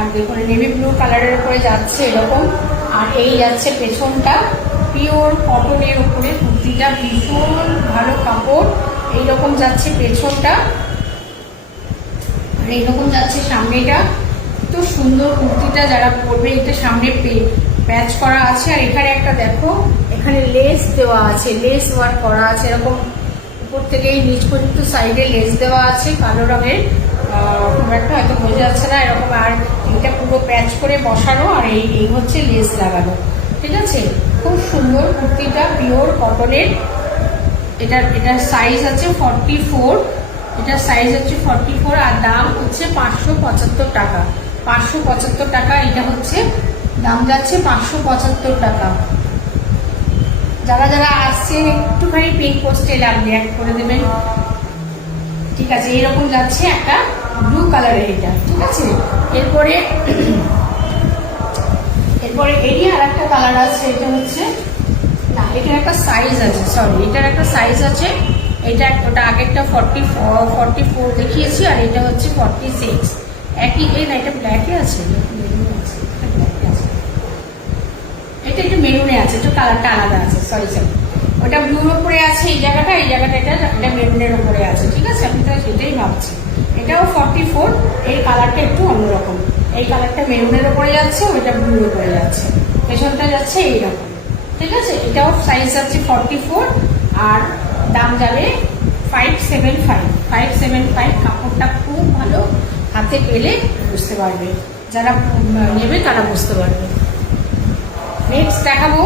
আর দেখুন navy blue কালারের উপরে যাচ্ছে এরকম। আর এই যাচ্ছে পেছনটা পিওর কটনের উপরে, কুর্তিটা ভীষণ ভালো কাপড়। এইরকম যাচ্ছে পেছনটা, আর এইরকম যাচ্ছে সামনেটা। তো সুন্দর কুর্তিটা যারা পরবে, এটা সামনে প্যাচ করা আছে, আর এখানে একটা দেখো এখানে লেস দেওয়া আছে, লেস ওয়ার্ক করা আছে এরকম উপর থেকে এই নিচ পর্যন্ত সাইডে লেস দেওয়া আছে কালো রঙের, খুব একটা হয়তো বোঝা যাচ্ছে না এরকম। আর এটা পুরো প্যাচ করে বসানো, আর এই হচ্ছে লেস লাগানো, ঠিক আছে। খুব সুন্দর কুর্তিটা, পিওর কটনের। এটার সাইজ আছে 44, এটার সাইজ হচ্ছে 44, আর দাম হচ্ছে 575 টাকা। 575 টাকা এটা হচ্ছে দাম যাচ্ছে, 575 টাকা। যারা যারা আসছেন একটুখানি পিঙ্ক পোস্টে অ্যাড করে দেবেন, ঠিক আছে। এইরকম যাচ্ছে একটা ব্লু কালারের এটা, ঠিক আছে। এরপরে এরই আর একটা কালার আছে, এটা হচ্ছে না, এটার একটা সাইজ আছে, সরি এটার একটা সাইজ আছে। এটা ওটা আগেরটা 44 দেখিয়েছি, আর এটা হচ্ছে 46। একই না, এটা ব্ল্যাকে আছে, এটা একটু মেরুনে আছে, একটু কালারটা আলাদা আছে, সরি। ওটা ব্লুর ওপরে আছে এই জায়গাটা এটা মেরুনের ওপরে আছে, ঠিক আছে। আমি তো সেটাই ভাবছি। এটাও 44, এই কালারটা একটু অন্যরকম, এই কালারটা মেরুনের ওপরে যাচ্ছে, ওইটা ব্লুর ওপরে যাচ্ছে, পেছনটা যাচ্ছে এইরকম, ঠিক আছে। এটাও সাইজ যাচ্ছে 44, আর দাম যাবে 575। কাপড়টা খুব ভালো, হাতে পেলে বুঝতে পারবে, যারা নেবে তারা বুঝতে পারবে। নেক্সট দেখাবো।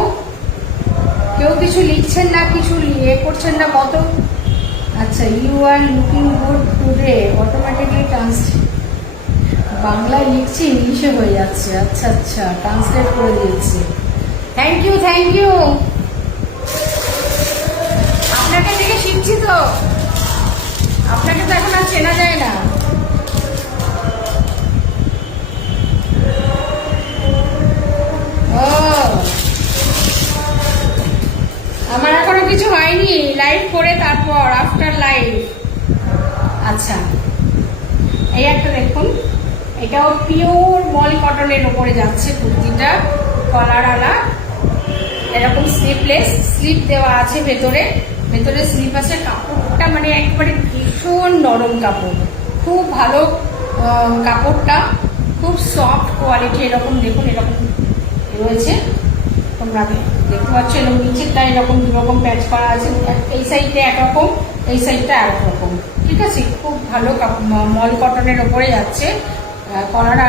কেউ কিছু লিখছেন না, কিছু করছেন না কত। আচ্ছা, you are looking good today, automatically বাংলায় লিখছি, ইংলিশে হয়ে যাচ্ছে। আচ্ছা আচ্ছা, ট্রান্সলেট করে দিয়েছি। Thank you. আপনাকে দেখে শিখছি তো, আপনাকে তো এখন আর চেনা যায় না। আমার এখনো কিছু হয়নি, লাইভ করে তারপর আফটার লাইভ। আচ্ছা, এই একটা দেখুন, এটাও পিওর মল কটনের উপরে যাচ্ছে কুর্তিটা, কলার আলা, এরকম স্লিপলেস, স্লিপ দেওয়া আছে ভেতরে স্লিপ আছে। কাপড়টা মানে একবারে ভীষণ নরম কাপড়, খুব ভালো কাপড়টা, খুব সফট কোয়ালিটি। এরকম দেখুন, এরকম রয়েছে, তোমরা দেখতে পাচ্ছ। এরকম নিচেরটা এরকম দুরকম প্যাচ করা আছে, এই সাইডটা একরকম, এই সাইডটা আরেক রকম, ঠিক আছে। খুব ভালো মল কটনের ওপরে যাচ্ছে, কলার